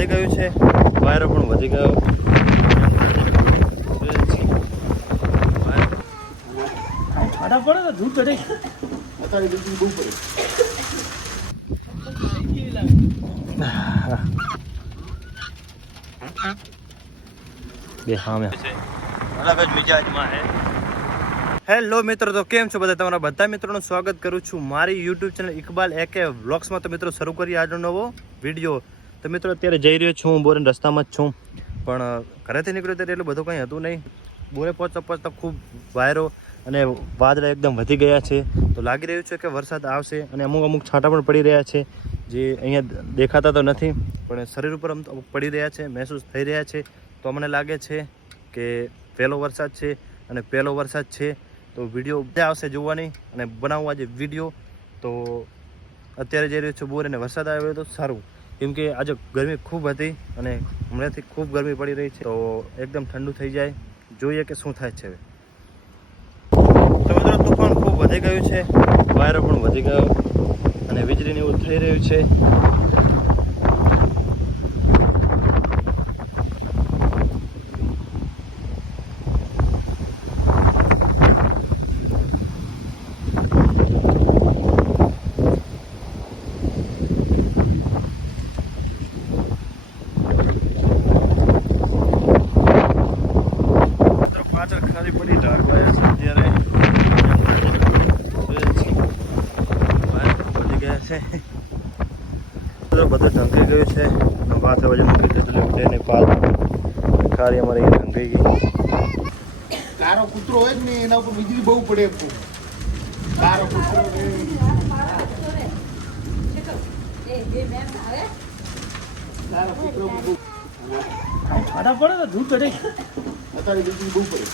વધી ગયું છે, વાયરો પણ વધી ગયો. બે સામે અલગ જ મિજાજમાં હે. હેલો મિત્રો, તો કેમ છો બધા? તમારા બધા મિત્રોનું સ્વાગત કરું છું મારી યુટ્યુબ ચેનલ ઇકબાલ એકે વ્લોગ્સમાં. તો મિત્રો શરૂ કરીએ આજનો નવો વિડીયો. તો મિત્રો અત્યારે જઈ રહ્યો છું, હું બોરેન રસ્તામાં જ છું, પણ ઘરેથી નીકળ્યો ત્યારે એટલું બધું કંઈ હતું નહીં. બોરે પહોંચતા પહોંચતા ખૂબ વાયરો અને વાદળા એકદમ વધી ગયા છે. તો લાગી રહ્યું છે કે વરસાદ આવશે અને અમુક છાંટા પણ પડી રહ્યા છે, જે અહીંયા દેખાતા તો નથી પણ શરીર ઉપર અમુક પડી રહ્યા છે, મહેસૂસ થઈ રહ્યા છે. તો મને લાગે છે કે પહેલો વરસાદ છે અને પહેલો વરસાદ છે તો વિડીયો મજા આવશે જોવાની અને બનાવવા જે વિડીયો. તો અત્યારે જઈ રહ્યો છું બોર અને વરસાદ આવ્યો તો સારું, કેમ કે આજે ગરમી ખૂબ હતી અને હમણાંથી ખૂબ ગરમી પડી રહી છે. તો એકદમ ઠંડુ થઈ જાય, જોઈએ કે શું થાય છે હવે. તો મિત્રો તુફાન ખૂબ વધી ગયું છે, વાયરો પણ વધી ગયો અને વીજળીને એવું થઈ રહ્યું છે. બધું ઢંકાઈ ગયું છે, માથે વજન મૂકી દીધું છે ને પાલ ખારી અમારી ઢંકાઈ ગઈ. કારો કૂતરો હોય ને એના ઉપર વીજળી બહુ પડે. કારો કૂતરો અત્યારે વીજળી બહુ પડે.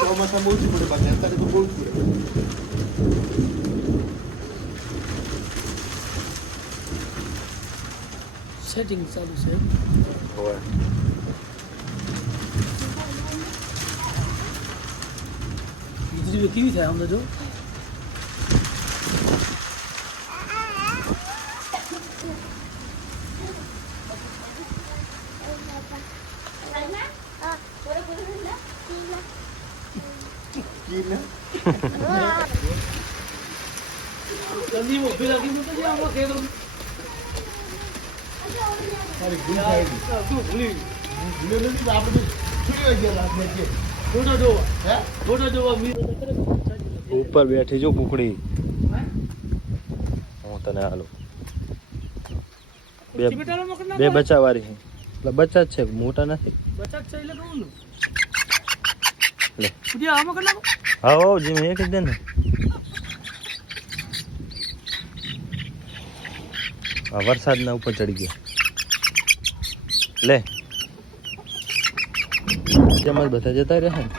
ચોમાસામાં ઓછી પડે, બાકી અત્યારે તો બહુ જ પડે. સેટિંગ ચાલુ છે. વીજળી કેવી થાય અમને જો. ઉપર બેઠી જો કુકડી, હું તને હાલું. બે બચ્ચા વાળી છે, એટલે બચ્ચા જ છે, મોટા નથી. હા હો જી મેં એક જ દે ને. વરસાદના ઉપર ચડી ગયા. લે જેમ જ બધા જતા રહ્યા ને,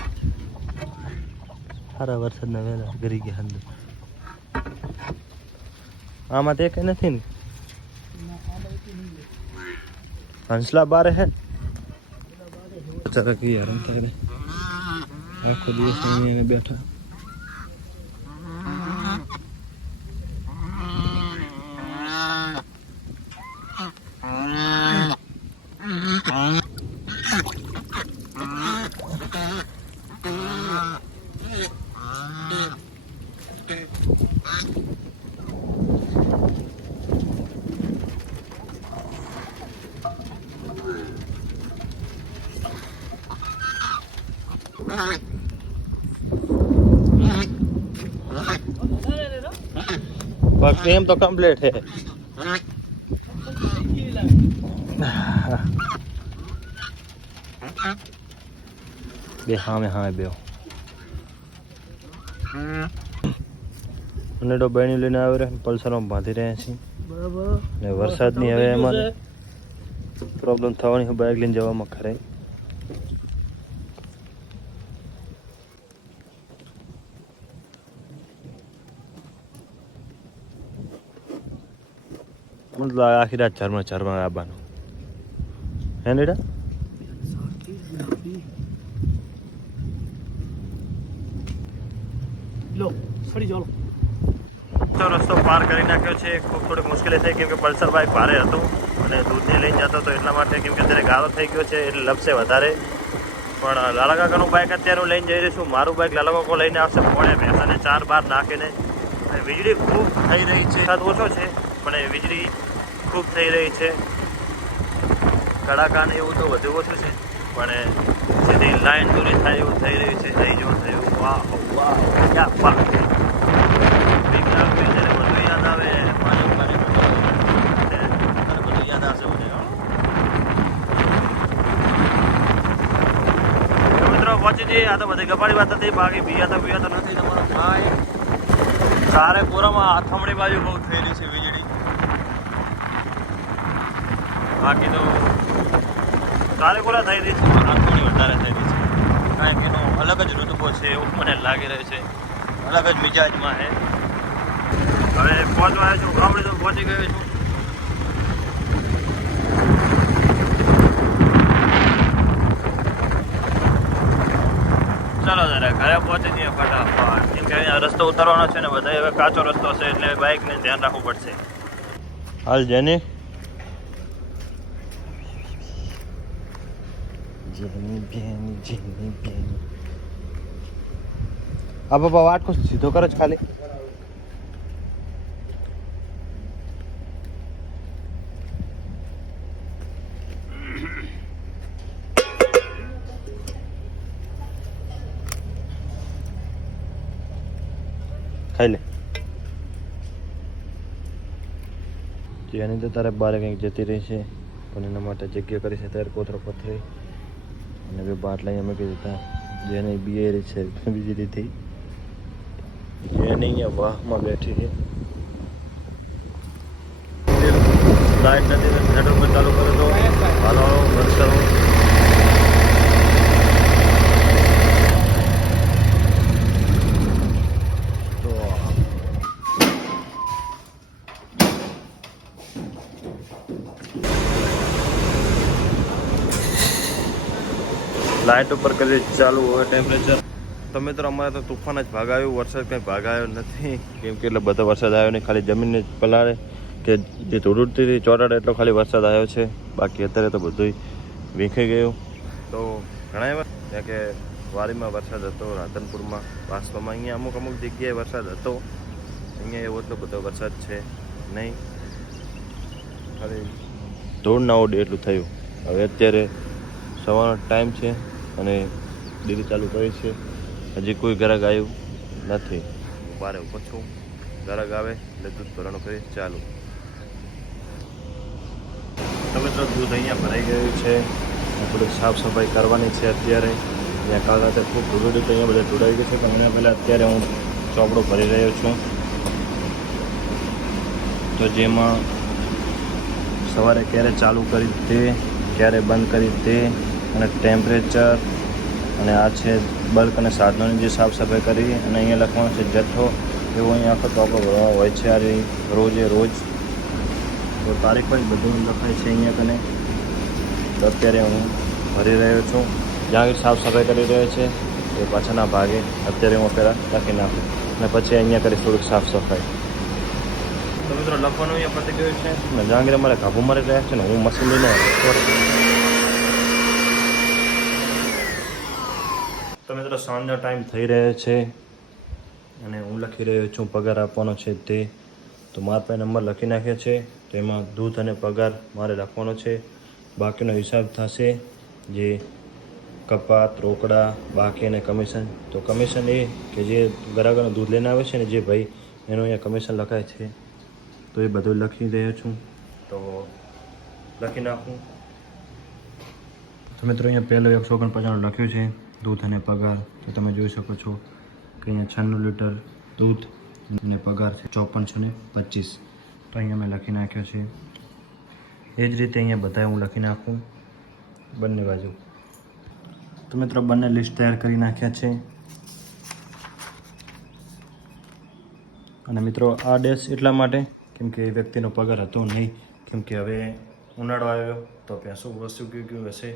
સારા વરસાદના વહેલા ગરી ગયા અંદર. આમાં તે કઈ નથી ને, હંસલા બારે હે ચરકી યાર અંતરે આખો દિવસ અહીંયા બેઠા. बस एम तो कंप्लीट है. બે હામે બે અને તો બહેણી લઈને આવી રહ્યા, પલ્સરમાં બાંધી રહ્યા છીએ બરાબર. ને વરસાદની હવે અમારે પ્રોબ્લેમ થવાની, બાઇક લઈને જવામાં ખરે. મતલબ આખી રાત ઝરમર આવવાનું હે નેડા. રસ્તો પાર કરી નાખ્યો છે. ખૂબ થોડીક મુશ્કેલી થઈ, કેમ કે પલ્સર બાઇક ભારે હતું અને દૂધની લઈને જતો હતો એટલા માટે, કેમ કે અત્યારે ગાળો થઈ ગયો છે એટલે લપસે વધારે. પણ લાલા કાકાનું બાઇક અત્યારે હું લઈને જઈ રહ્યો છું. મારું બાઇક લાલા કાકો લઈને આવશે પોણે ભેંસાને 4 બાર નાખીને. અને વીજળી ખૂબ થઈ રહી છે, વરસાદ ઓછો છે પણ એ વીજળી ખૂબ થઈ રહી છે. કડાકાને એવું તો વધુ ઓછું છે પણ સીધી લાઈન દૂરી થાય એવું થઈ રહ્યું છે. થઈ જેવું થયું. વાહ વાહ ક્યાં વાહ. બીક લાગતી ત્યારે બધું યાદ આવે. મારી બધું યાદ આવશે મને. મિત્રો પહોંચી જઈએ. આ તો બધી ગપાડી વાત હતી, બાકી બીયા તો નથી. તમારો ભાઈ સારે પૂરામાં આથમણી બાજુ બહુ થઈ રહી છે વીજળી. બાકી તો સારે પૂરા થઈ રહી છે, આથમણી વધારે થઈ રહી છે. કારણ કે એનો અલગ જ ઋતુકો છે એવું મને લાગી રહ્યું છે. અલગ જ મિજાજમાં છે. હવે પહોંચવા આવ્યો છું ગામડે, તો પહોંચી ગયો છું. ચાલો જરા ઘરે પહોંચી જઈએ ફટાફટ. કેમ કે અહીંયા રસ્તો ઉતારવાનો છે ને, બધા હવે કાચો રસ્તો છે એટલે બાઇકને ધ્યાન રાખવું પડશે. હાલ જેની આ બાબા વાટકો સીધો કરો જ ખાલી. ખાઈ લે. જેની તો તારે બારે કંઈક જતી રહી છે પણ એના માટે જગ્યા કરી છે. ત્યારે કોથરો પથરી અને બે બાટલા અહીંયા મૂકી દીધા. જેને બિયારી છે બીજી રીતે. જેને અહીંયા વાહમાં બેઠી છે. લાઈટ નથી, શટર પર ચાલુ કરો તો હાલો બંધ કરો. લાઇટ ઉપર કરી ચાલુ હોય ટેમ્પરેચર. તો મિત્રો અમારે તો તુફાન જ ભાગાયું. વરસાદ કંઈ ભાગાયો નથી, કેમ કે એટલે બધો વરસાદ આવ્યો નહીં. ખાલી જમીનને જ પલાળે કે જે ધૂળથી ચોટાડે એટલો ખાલી વરસાદ આવ્યો છે. બાકી અત્યારે તો બધું વીખાઈ ગયું. તો ઘણા એવા ત્યાં કે વાડીમાં વરસાદ હતો, રાધનપુરમાં, વાસવામાં, અહીંયા અમુક જગ્યાએ વરસાદ હતો. અહીંયા એવો એટલો બધો વરસાદ છે નહીં, ખાલી ધૂળ ના ઉડે એટલું થયું. હવે અત્યારે સવારનો ટાઈમ છે અને ડેરી ચાલુ કરી છે. હજી કોઈ ગ્રાહક આવ્યું નથી. બારે ઉપર છું, ગ્રાહક આવે એટલે દૂધ ભરવાનું કરી ચાલુ. તમે તો દૂધ અહીંયા ભરાઈ ગયું છે. થોડીક સાફ સફાઈ કરવાની છે અત્યારે. અહીંયા કાલ રાતે ખૂબ ધૂળ તો અહીંયા બધા ધોડાઈ ગયું છે. તો એના પહેલાં અત્યારે હું ચોપડો ભરી રહ્યો છું. તો જેમાં સવારે ક્યારે ચાલુ કરી તે, ક્યારે બંધ કરી તે, અને ટેમ્પરેચર, અને આ છે બલ્ક અને સાધનોની જે સાફ સફાઈ કરી. અને અહીંયા લખવાનું છે જથ્થો. એવો અહીંયા આખો ચોપડો ભરવાનો હોય છે. આ રોજે રોજ તો તારીખ પણ બધું લખાય છે અહીંયા કને. તો અત્યારે હું ભરી રહ્યો છું. જ્યાં સાફ સફાઈ કરી રહ્યો છે એ પાછળના ભાગે અત્યારે હું પહેલાં લખી નાખું અને પછી અહીંયા કરીશ થોડીક સાફ સફાઈ. તો મિત્રો લખવાનું અહીંયા પતી ગયું છે ને જહાંગીર અમારે કાબુ મારી રહ્યા છે ને હું મશીન લઈને તો મિત્રો સાંજનો ટાઈમ થઈ રહ્યો છે અને હું લખી રહ્યો છું પગાર આપવાનો છે તે. તો મારા પાસે નંબર લખી નાખ્યો છે. તો એમાં દૂધ અને પગાર મારે લખવાનો છે. બાકીનો હિસાબ થશે જે કપાત, રોકડા, બાકી અને કમિશન. તો કમિશન એ કે જે ગ્રાહકોનું દૂધ લઈને આવે છે ને જે ભાઈ, એનું અહીંયા કમિશન લખાય છે. તો એ બધું લખી રહ્યો છું. તો લખી નાખું. તો મિત્રો અહીંયા પહેલું 149 લખ્યું છે દૂધ અને પગાર. તો તમે જોઈ શકો છો કે અહીંયા 96 લીટર દૂધ અને પગાર છે 5425. તો અહીંયા મેં લખી નાખ્યો છે. એ જ રીતે અહીંયા બધા હું લખી નાખું બંને બાજુ. તો મિત્રો બંને લિસ્ટ તૈયાર કરી નાખ્યા છે. અને મિત્રો આ ડેશ એટલા માટે કેમ કે એ વ્યક્તિનો પગાર હતો નહીં, કેમ કે હવે ઉનાળો આવ્યો તો ભેંસું વસ્તુ ગયું હશે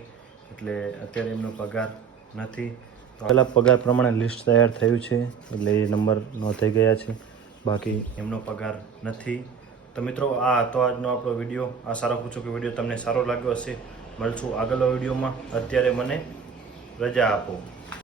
એટલે અત્યારે એમનો પગાર નથી. પહેલાં પગાર પ્રમાણે લિસ્ટ તૈયાર થયું છે એટલે એ નંબર ન થઈ ગયા છે. બાકી એમનો પગાર નથી. તો મિત્રો આ હતો આજનો આપણો વિડીયો. આશા રાખું છું કે વિડીયો તમને સારો લાગ્યો હશે. મળશું આગળના વિડીયોમાં. અત્યારે મને રજા આપો.